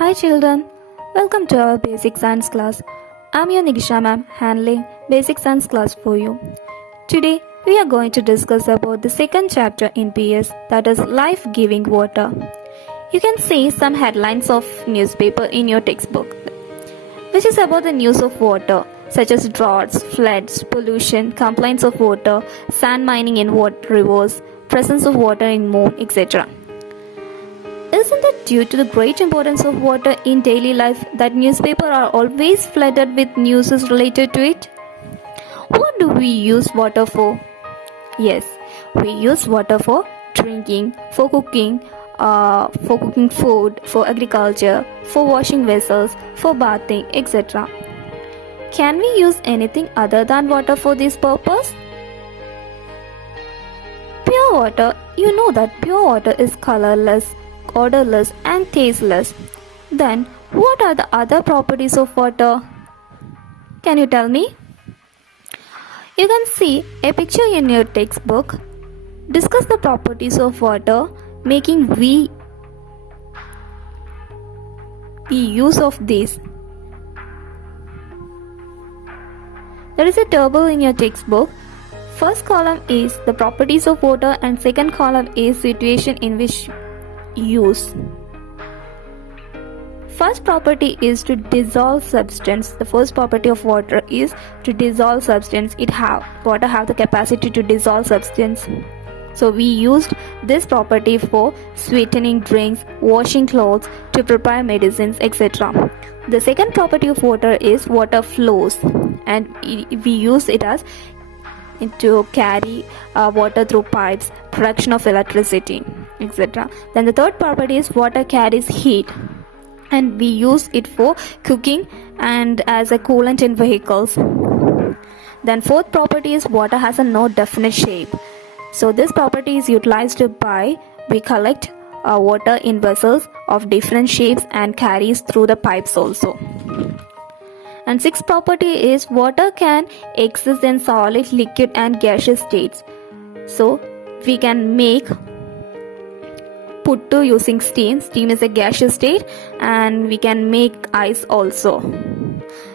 Hi children, welcome to our basic science class. I'm your Nigisha ma'am handling basic science class for you. Today we are going to discuss about the second chapter in PS, that is life-giving water. You can see some headlines of newspaper in your textbook, which is about the news of water such as droughts, floods, pollution, complaints of water, sand mining in water rivers, presence of water in moon, etc. Isn't it due to the great importance of water in daily life that newspapers are always flooded with news related to it? What do we use water for? Yes, we use water for drinking, for cooking food, for agriculture, for washing vessels, for bathing, etc. Can we use anything other than water for this purpose? Pure water, you know that pure water is colorless, odorless and tasteless. Then what are the other properties of water? Can you tell me? You can see a picture in your textbook. Discuss the properties of water, making we use of this. There is a table in your textbook. First column is the properties of water and second column is situation in which use. First property is to dissolve substance. The first property of water is to dissolve substance. Water have the capacity to dissolve substance. So we used this property for sweetening drinks, washing clothes, to prepare medicines, etc. The second property of water is water flows, and we use it as to carry water through pipes, production of electricity, etc. Then the third property is water carries heat, and we use it for cooking and as a coolant in vehicles. Then fourth property is water has a no definite shape. So this property is utilized by we collect water in vessels of different shapes and carries through the pipes also. And sixth property is water can exist in solid, liquid and gaseous states. So we can make puttu using steam. Steam is a gaseous state, and we can make ice also.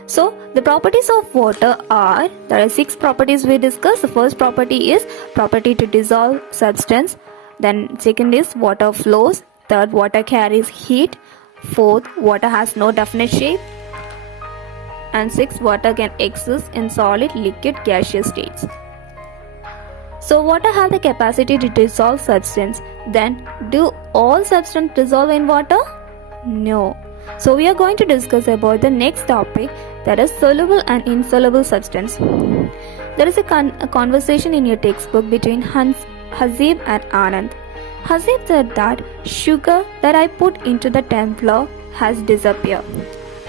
So the properties of water are, there are 6 properties we discussed. The first property is property to dissolve substance. Then second is water flows. Third, water carries heat. Fourth, water has no definite shape. And 6, water can exist in solid, liquid, gaseous states. So water has the capacity to dissolve substance. Then do all substance dissolve in water? No. So we are going to discuss about the next topic, that is soluble and insoluble substance. There is a conversation in your textbook between Hasib and Anand. Hasib said that sugar that I put into the tumbler has disappeared.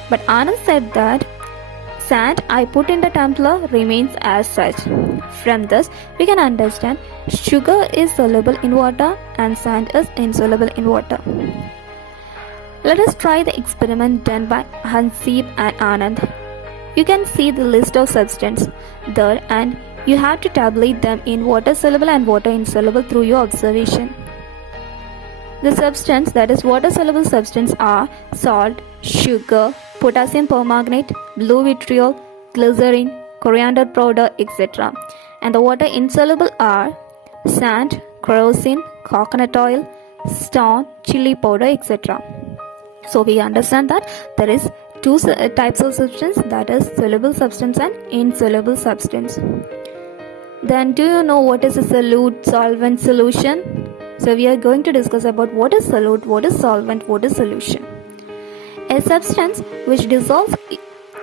But Anand said that sand I put in the tumbler remains as such. From this, we can understand sugar is soluble in water and sand is insoluble in water. Let us try the experiment done by Hasib and Anand. You can see the list of substances there, and you have to tabulate them in water soluble and water insoluble through your observation. The substance, that is water soluble substance, are salt, sugar, potassium permanganate, blue vitriol, glycerin, coriander powder, etc. And the water insoluble are sand, kerosene, coconut oil, stone, chili powder, etc. So we understand that there is 2 types of substance, that is soluble substance and insoluble substance. Then do you know what is a solute, solvent, solution? So we are going to discuss about what is solute, what is solvent, what is solution. A substance which dissolves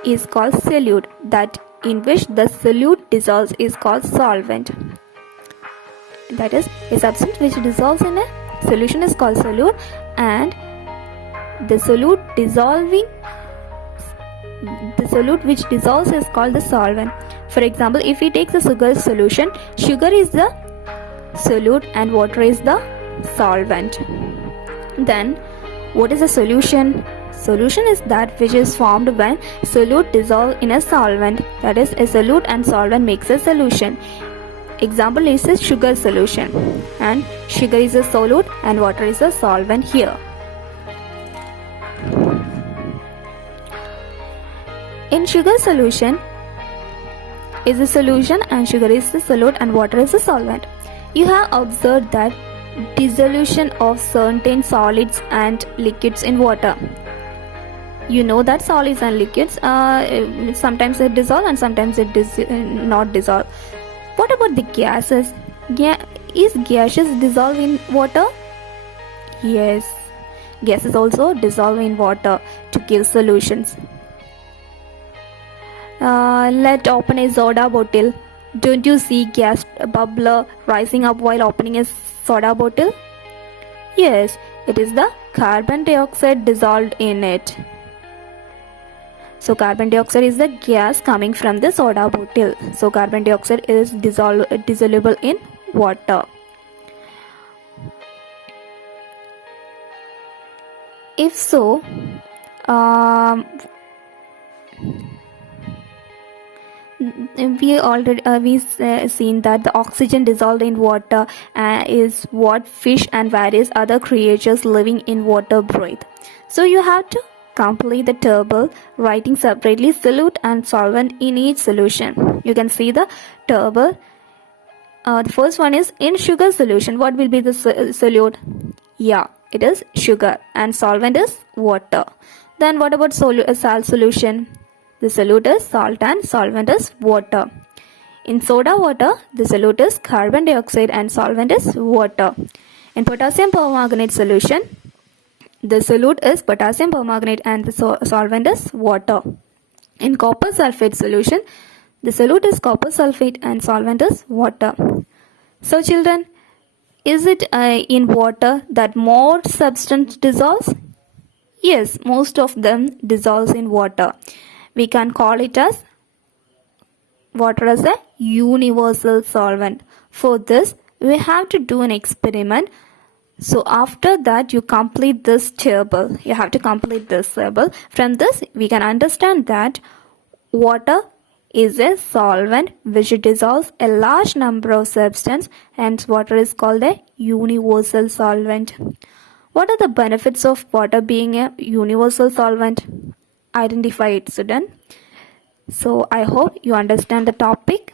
is called solute, that in which the solute dissolves is called solvent. That is, a substance which dissolves in a solution is called solute, and the solute which dissolves is called the solvent. For example, if we take the sugar solution, sugar is the solute and water is the solvent. Then what is a solution? Solution is that which is formed when solute dissolves in a solvent. That is, a solute and solvent makes a solution. Example is a sugar solution, and sugar is a solute and water is a solvent here. In sugar solution is a solution and sugar is the solute and water is the solvent. You have observed that dissolution of certain solids and liquids in water. You know that solids and liquids sometimes they dissolve and sometimes it not dissolve. What about the gases? Is gases dissolve in water? Yes, gases also dissolve in water to give solutions. Let's open a soda bottle. Don't you see gas bubbler rising up while opening a soda bottle? Yes, it is the carbon dioxide dissolved in it. So carbon dioxide is the gas coming from the soda bottle. So carbon dioxide is dissoluble in water. If so, we already seen that the oxygen dissolved in water is what fish and various other creatures living in water breathe. So you have to complete the table writing separately solute and solvent in each solution. You can see the table. The first one is in sugar solution. What will be the solute? Yeah, it is sugar and solvent is water. Then what about salt solution? The solute is salt and solvent is water. In soda water, the solute is carbon dioxide and solvent is water. In potassium permanganate solution, the solute is potassium permanganate and the solvent is water. In copper sulfate solution, the solute is copper sulfate and solvent is water. So children, is it in water that more substance dissolves? Yes, most of them dissolves in water. We can call it as water as a universal solvent. For this, we have to do an experiment. So after that, you complete this table. You have to complete this table. From this, we can understand that water is a solvent which dissolves a large number of substance, hence water is called a universal solvent. What are the benefits of water being a universal solvent? Identify it, student. So I hope you understand the topic.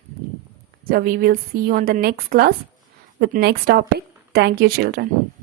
So we will see you on the next class with next topic. Thank you, children.